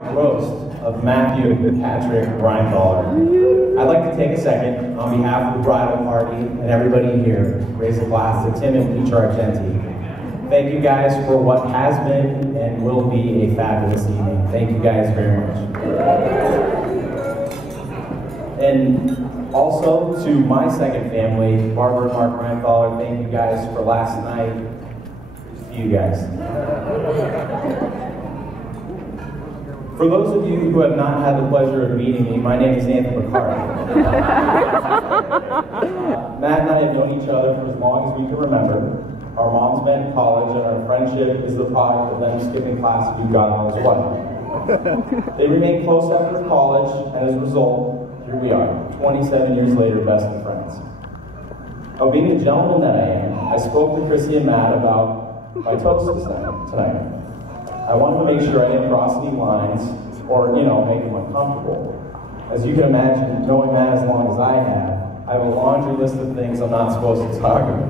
Roast of Matthew Reinthaler. I'd like to take a second on behalf of the bridal party and everybody here, raise a glass to Tim and Peach Argenti. Thank you guys for what has been and will be a fabulous evening. Thank you guys very much. And also to my second family, Barbara and Mark Reinthaler, thank you guys for last night. To you guys. For those of you who have not had the pleasure of meeting me, my name is Anthony Baccari. Matt and I have known each other for as long as we can remember. Our moms met in college, and our friendship is the product of them skipping class to do God knows what. They remained close after college, and as a result, here we are, 27 years later, best of friends. Now, being the gentleman that I am, I spoke to Chrissy and Matt about my toast tonight. I wanted to make sure I didn't cross any lines or, make them uncomfortable. As you can imagine, knowing Matt as long as I have a laundry list of things I'm not supposed to talk about.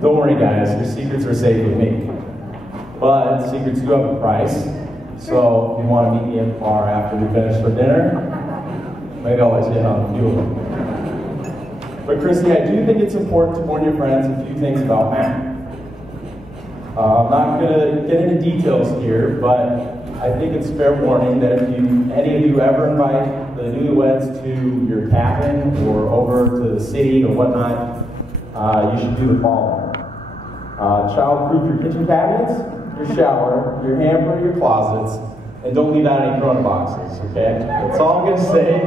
Don't worry, guys, your secrets are safe with me. But secrets do have a price, so if you want to meet me at the bar after we finish for dinner, maybe I'll let you in on a few of them. But Chrissy, I do think it's important to warn your friends a few things about Matt. I'm not going to get into details here, but I think it's fair warning that if any of you ever invite the newlyweds to your cabin or over to the city or whatnot, you should do the following. Child-proof your kitchen cabinets, your shower, your hamper, your closets, and don't leave out any Corona boxes, okay? That's all I'm going to say.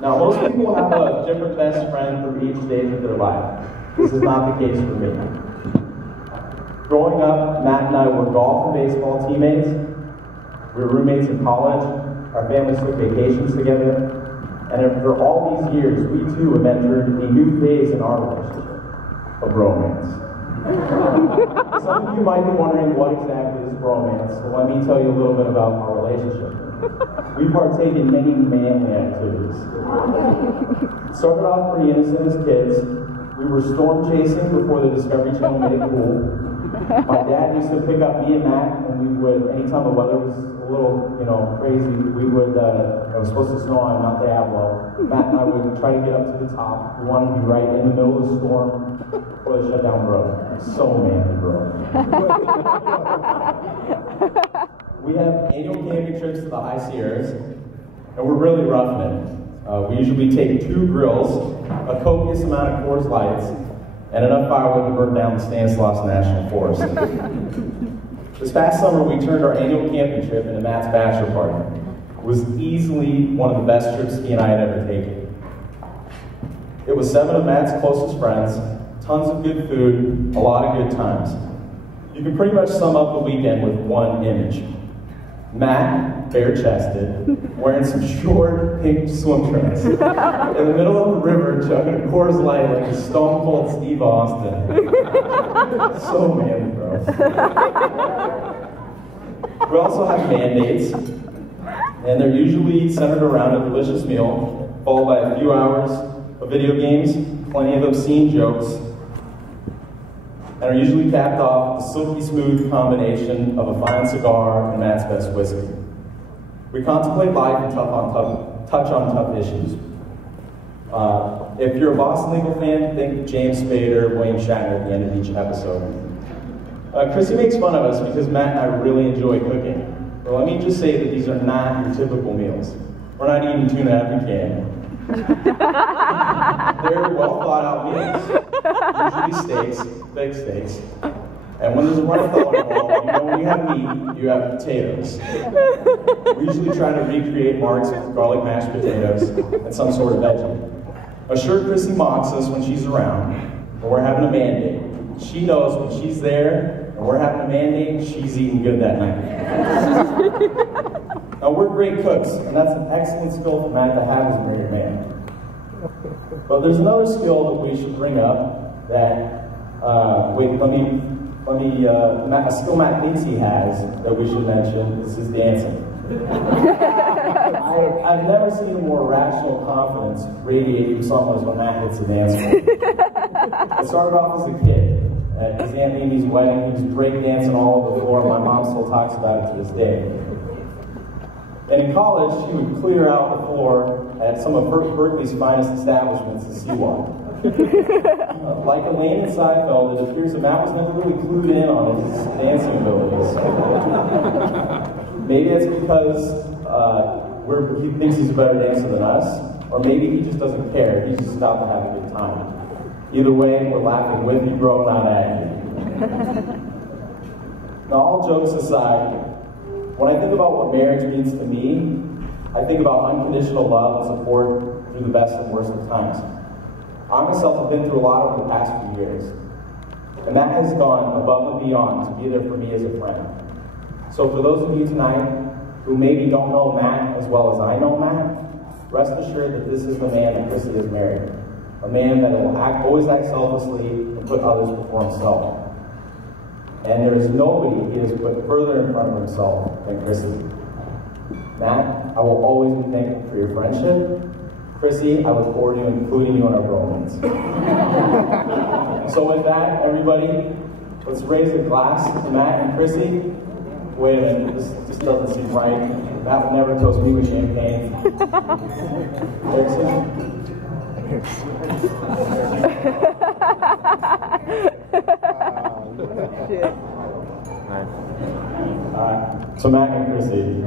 Now, most people have a different best friend for each stage of their life. This is not the case for me. Growing up, Matt and I were golf and baseball teammates. We were roommates in college. Our families took vacations together. And after all these years, we too have entered a new phase in our relationship of romance. Some of you might be wondering what exactly is romance, so let me tell you a little bit about our relationship. We partake in many manly activities. It started off pretty innocent as kids. We were storm chasing before the Discovery Channel made it cool. My dad used to pick up me and Matt, and we would, anytime the weather was a little, crazy, we would, it was supposed to snow on Mount Diablo. Matt and I would try to get up to the top. We wanted to be right in the middle of the storm before they shut down the road. So manly, bro. We have annual camping trips to the High Sierras, and we're really roughing it. We usually take 2 grills, a copious amount of Coors Lights, and enough firewood to burn down the Stanislaus National Forest. This past summer, we turned our annual camping trip into Matt's bachelor party. It was easily one of the best trips he and I had ever taken. It was 7 of Matt's closest friends, tons of good food, a lot of good times. You can pretty much sum up the weekend with one image. Matt, bare-chested, wearing some short pink swim trunks, in the middle of the river, chugging a Coors Light like a stone cold Steve Austin. So manly, bro. We also have mandates, and they're usually centered around a delicious meal, followed by a few hours of video games, plenty of obscene jokes, and are usually capped off with a silky smooth combination of a fine cigar and Matt's best whiskey. We contemplate life and touch on tough issues. If you're a Boston Legal fan, think James Spader, William Shatner at the end of each episode. Chrissy makes fun of us because Matt and I really enjoy cooking. But let me just say that these are not your typical meals. We're not eating tuna every can. They're well thought out meals. Usually steaks, big steaks. And when there's a Reinthaler involved, when you have meat, you have potatoes. We usually try to recreate Mark's garlic mashed potatoes and some sort of veggie. I'm sure Chrissy mocks us when she's around, but we're having a mandate. She knows when she's there and we're having a mandate, she's eating good that night. Now, we're great cooks, and that's an excellent skill for Matt to have as a married man. But there's another skill that we should bring up that, a skill Matt thinks he has that we should mention is his dancing. I've never seen a more rational confidence radiate from someone as when Matt hits the dance floor. I started off as a kid, At his Aunt Amy's wedding, he was breakdancing all over the floor. My mom still talks about it to this day. And in college, he would clear out the floor at some of Berkeley's finest establishments to see one. Like Elaine and Seinfeld, it appears that Matt was never really clued in on his dancing abilities. Maybe it's because he thinks he's a better dancer than us, or maybe he just doesn't care. He's just out to have a good time. Either way, we're laughing with you, bro, not at you. Now, all jokes aside, when I think about what marriage means to me, I think about unconditional love and support through the best and worst of times. I myself have been through a lot over the past few years, and that has gone above and beyond to be there for me as a friend. So for those of you tonight who maybe don't know Matt as well as I know Matt, rest assured that this is the man that Chrissy has married. A man that will always act selflessly and put others before himself. And there is nobody he has put further in front of himself than Chrissy. Matt, I will always be thankful for your friendship. Chrissy, I look forward to including you in our romance. So with that, everybody, let's raise a glass to Matt and Chrissy. Wait a minute, this just doesn't seem right. Matt will never toast me with champagne. So Matt and Chrissy.